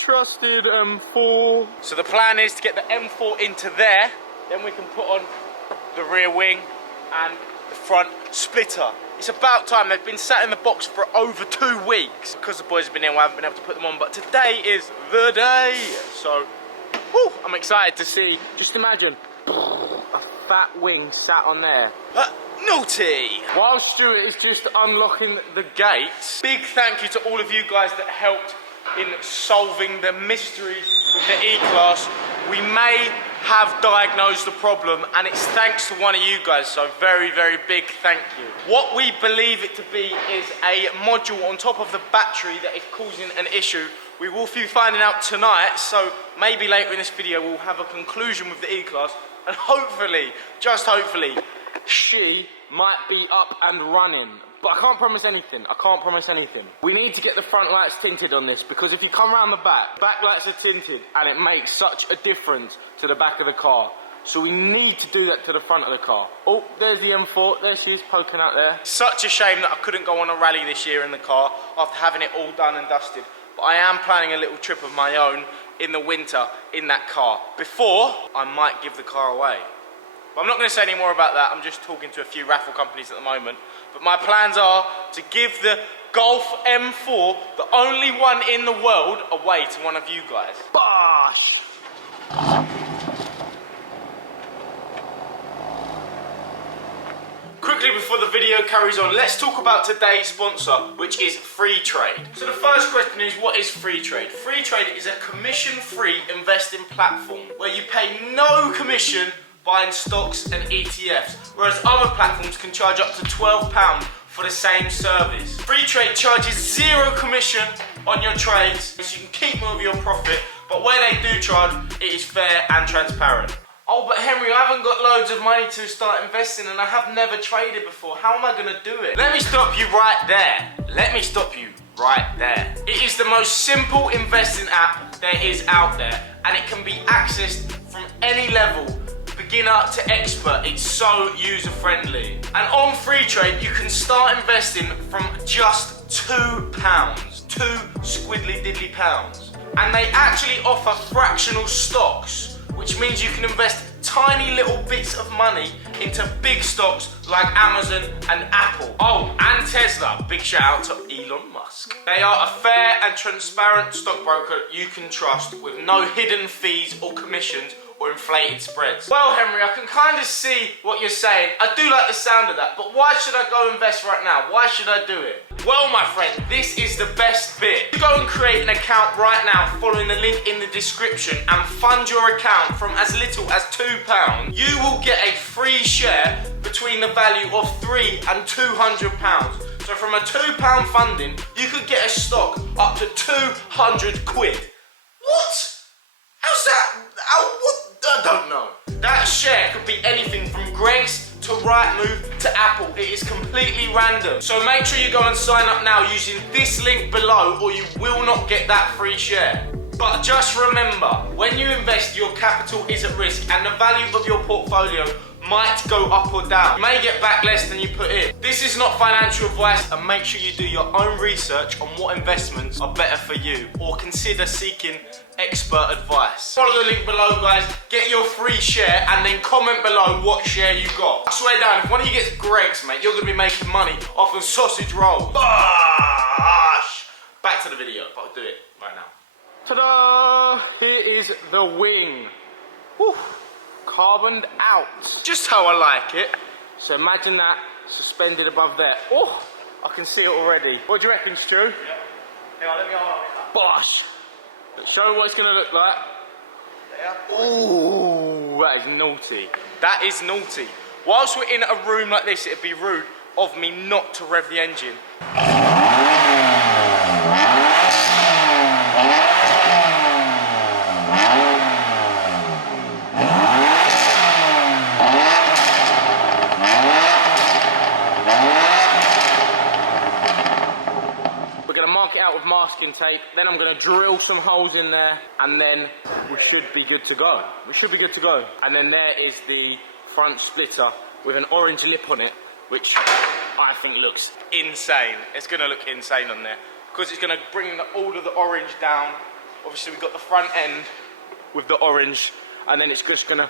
trusted M4. So the plan is to get the M4 into there, then we can put on the rear wing and the front splitter. It's about time. They've been sat in the box for over 2 weeks. Because the boys have been in, we haven't been able to put them on, but today is the day. So, whew, I'm excited to see. Just imagine a fat wing sat on there. Naughty! While Stuart is just unlocking The gates. Big thank you to all of you guys that helped in solving the mysteries with the E-Class. We may have diagnosed the problem, and it's thanks to one of you guys, so very, very big thank you. What we believe it to be is a module on top of the battery that is causing an issue. We will be finding out tonight, so maybe later in this video we'll have a conclusion with the E-Class, and hopefully, just hopefully, she might be up and running. But I can't promise anything. I can't promise anything. We need to get the front lights tinted on this, because if you come around the back lights are tinted, and it makes such a difference to the back of the car. So we need to do that to the front of the car. Oh, there's the M4. There she is poking out there. Such a shame that I couldn't go on a rally this year in the car after having it all done and dusted. But I am planning a little trip of my own in the winter in that car. Before, I might give the car away. But I'm not going to say any more about that. I'm just talking to a few raffle companies at the moment. But my plans are to give the Golf M4, the only one in the world, away to one of you guys. Bosh! Quickly before the video carries on, let's talk about today's sponsor, which is Freetrade. So the first question is, what is Freetrade? Freetrade is a commission-free investing platform where you pay no commission buying stocks and ETFs, whereas other platforms can charge up to £12 for the same service. Freetrade charges 0 commission on your trades, so you can keep more of your profit, but where they do charge, it is fair and transparent. Oh, but Henry, I haven't got loads of money to start investing and I have never traded before. How am I going to do it? Let me stop you right there. Let me stop you right there. It is the most simple investing app there is out there, and it can be accessed from any level, beginner to expert. It's so user friendly. And on Freetrade you can start investing from just £2, 2 squiddly diddly pounds. And they actually offer fractional stocks, which means you can invest tiny little bits of money into big stocks like Amazon and Apple. Oh, and Tesla. Big shout out to Elon Musk. They are a fair and transparent stockbroker you can trust, with no hidden fees or commissions or inflated spreads. Well, Henry, I can kind of see what you're saying. I do like the sound of that, but why should I go invest right now? Why should I do it? Well, my friend, this is the best bit. You go and create an account right now following the link in the description and fund your account from as little as £2. You will get a free share between the value of £3 and £200. So from a £2 funding, you could get a stock up to 200 quid. What? How's that? What? I don't know. That share could be anything from Greg's to Rightmove to Apple. It is completely random. So make sure you go and sign up now using this link below, or you will not get that free share. But just remember, when you invest, your capital is at risk and the value of your portfolio might go up or down. You may get back less than you put in. This is not financial advice, and make sure you do your own research on what investments are better for you, or consider seeking expert advice. Follow the link below, guys, get your free share, and then comment below what share you got. I swear down, if one of you gets Greg's, mate, you're gonna be making money off of sausage rolls. Bosh! Back to the video, but I'll do it right now. Ta-da! Here is the wing. Whew. Carboned out. Just how I like it. So imagine that suspended above there. Oh, I can see it already. What do you reckon, Stu? Yeah. Hang on, let me hold it. Bosh! Show what it's going to look like. Yeah. Ooh, that is naughty. That is naughty. Whilst we're in a room like this, it'd be rude of me not to rev the engine. With masking tape, then I'm going to drill some holes in there, and then we should be good to go. We should be good to go. And then there is the front splitter with an orange lip on it, which I think looks insane. It's going to look insane on there, because it's going to bring all of the orange down Obviously we've got the front end with the orange, and then it's just gonna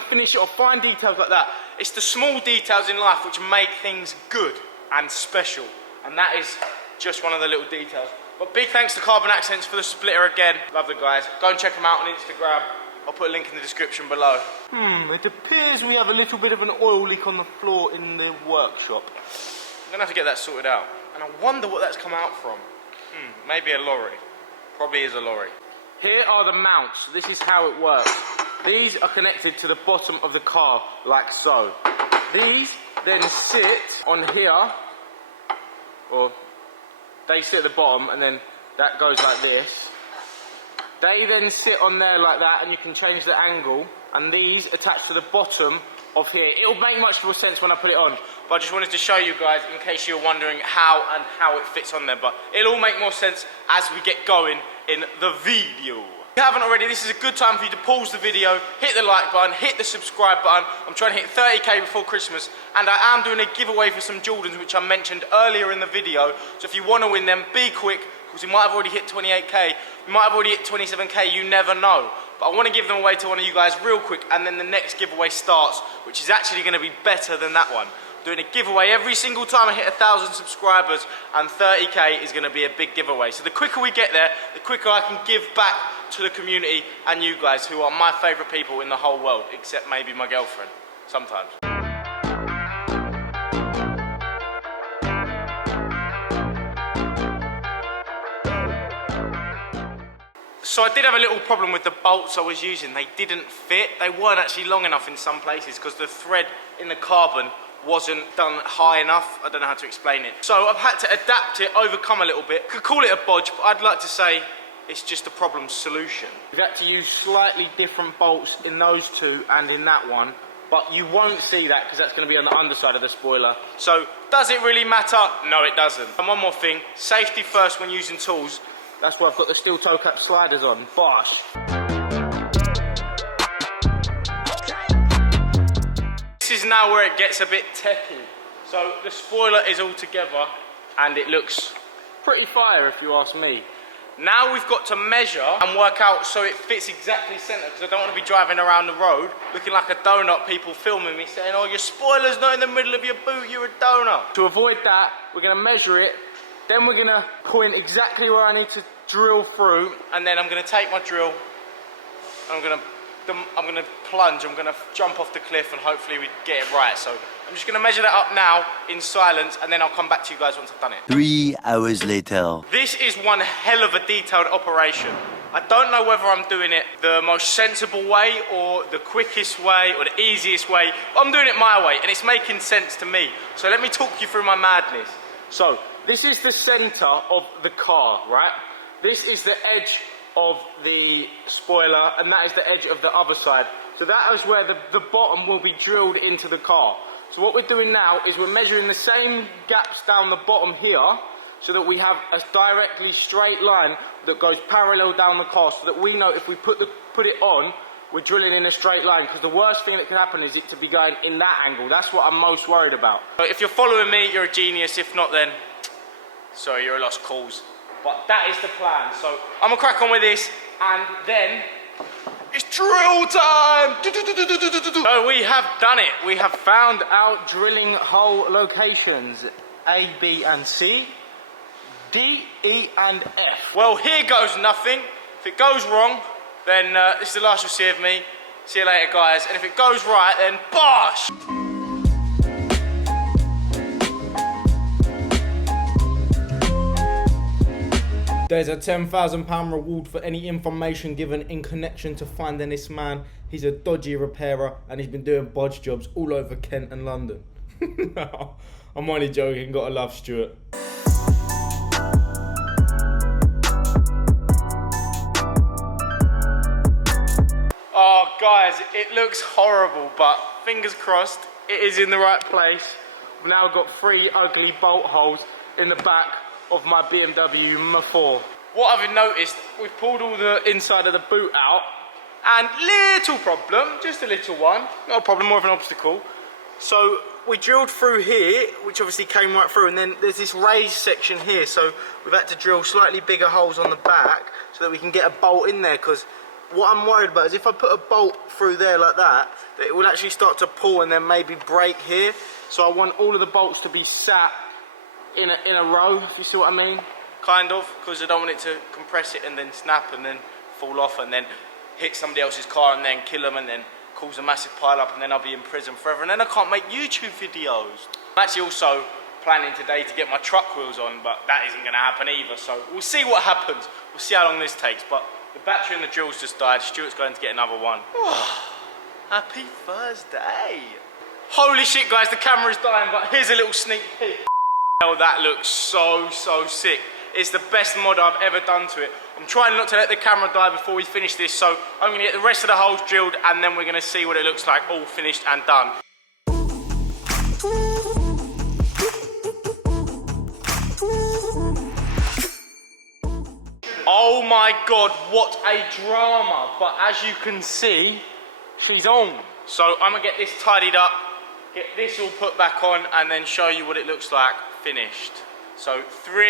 finish it off. Fine details like that. It's the small details in life which make things good and special, and that is just one of the little details. But big thanks to Carbon Accents for the splitter again. Love the guys. Go and check them out on Instagram. I'll put a link in the description below. It appears we have a little bit of an oil leak on the floor in the workshop. I'm gonna have to get that sorted out. And I wonder what that's come out from. Maybe a lorry. Probably is a lorry. Here are the mounts. This is how it works. These are connected to the bottom of the car, like so. These then sit on here, or they sit at the bottom, and then that goes like this. They then sit on there like that, and you can change the angle, and these attach to the bottom of here. It'll make much more sense when I put it on, but I just wanted to show you guys in case you're wondering how it fits on there, but it'll all make more sense as we get going in the video. If you haven't already, this is a good time for you to pause the video, hit the like button, hit the subscribe button. I'm trying to hit 30k before Christmas, and I am doing a giveaway for some Jordans, which I mentioned earlier in the video. So if you want to win them, be quick, because we might have already hit 28k, we might have already hit 27k, you never know. But I want to give them away to one of you guys real quick, and then the next giveaway starts, which is actually going to be better than that one. Doing a giveaway every single time I hit 1,000 subscribers, and 30k is going to be a big giveaway. So the quicker we get there, the quicker I can give back to the community and you guys, who are my favourite people in the whole world, except maybe my girlfriend, sometimes. So I did have a little problem with the bolts I was using. They didn't fit. They weren't actually long enough in some places because the thread in the carbon wasn't done high enough. I don't know how to explain it. So I've had to adapt it, overcome a little bit. Could call it a bodge, but I'd like to say it's just a problem solution. We've had to use slightly different bolts in those two and in that one, but you won't see that because that's going to be on the underside of the spoiler. So does it really matter? No, it doesn't. And one more thing, safety first when using tools. That's why I've got the steel toe cap sliders on. Bosh. This is now where it gets a bit techy. So the spoiler is all together and it looks pretty fire if you ask me. Now we've got to measure and work out so it fits exactly centre, because I don't want to be driving around the road looking like a donut, people filming me saying, oh, your spoiler's not in the middle of your boot, you're a donut. To avoid that, we're going to measure it, then we're going to point exactly where I need to drill through, and then I'm going to take my drill, and I'm going to plunge, I'm going to jump off the cliff, and hopefully we get it right. So I'm just going to measure that up now in silence, and then I'll come back to you guys once I've done it. 3 hours later. This is one hell of a detailed operation. I don't know whether I'm doing it the most sensible way or the quickest way or the easiest way, but I'm doing it my way and it's making sense to me. So let me talk you through my madness. So this is the center of the car, right? This is the edge of the spoiler and that is the edge of the other side. So that is where the bottom will be drilled into the car. So what we're doing now is we're measuring the same gaps down the bottom here so that we have a directly straight line that goes parallel down the car so that we know if we put it on, we're drilling in a straight line, because the worst thing that can happen is it to be going in that angle. That's what I'm most worried about. So if you're following me, you're a genius. If not, then sorry, you're a lost cause. But that is the plan. So I'm gonna crack on with this and then it's drill time! So we have done it. We have found our drilling hole locations. A, B and C. D, E and F. Well, here goes nothing. If it goes wrong, then this is the last you'll see of me. See you later, guys. And if it goes right, then bosh! There's a £10,000 reward for any information given in connection to finding this man. He's a dodgy repairer and he's been doing bodge jobs all over Kent and London. I'm only joking, gotta love Stuart. Oh, guys, it looks horrible, but fingers crossed, it is in the right place. We've now got 3 ugly bolt holes in the back of my BMW M4. What I've noticed, we've pulled all the inside of the boot out, and little problem, just a little one, not a problem, more of an obstacle. So we drilled through here, which obviously came right through, and then there's this raised section here, so we've had to drill slightly bigger holes on the back so that we can get a bolt in there, because what I'm worried about is if I put a bolt through there like that it will actually start to pull and then maybe break here. So I want all of the bolts to be sat in a row, if you see what I mean. Kind of, because I don't want it to compress it and then snap and then fall off and then hit somebody else's car and then kill them and then cause a massive pile up and then I'll be in prison forever and then I can't make YouTube videos. I'm actually also planning today to get my truck wheels on, but that isn't going to happen either, so we'll see what happens. We'll see how long this takes, but the battery in the drill's just died. Stuart's going to get another one. Happy Thursday. Holy shit guys, the camera's dying, but here's a little sneak peek. Hell, that looks so sick. It's the best mod I've ever done to it. I'm trying not to let the camera die before we finish this, so I'm going to get the rest of the holes drilled and then we're going to see what it looks like all finished and done. Oh my god, what a drama. But as you can see, she's on. So I'm going to get this tidied up, get this all put back on and then show you what it looks like finished. So 3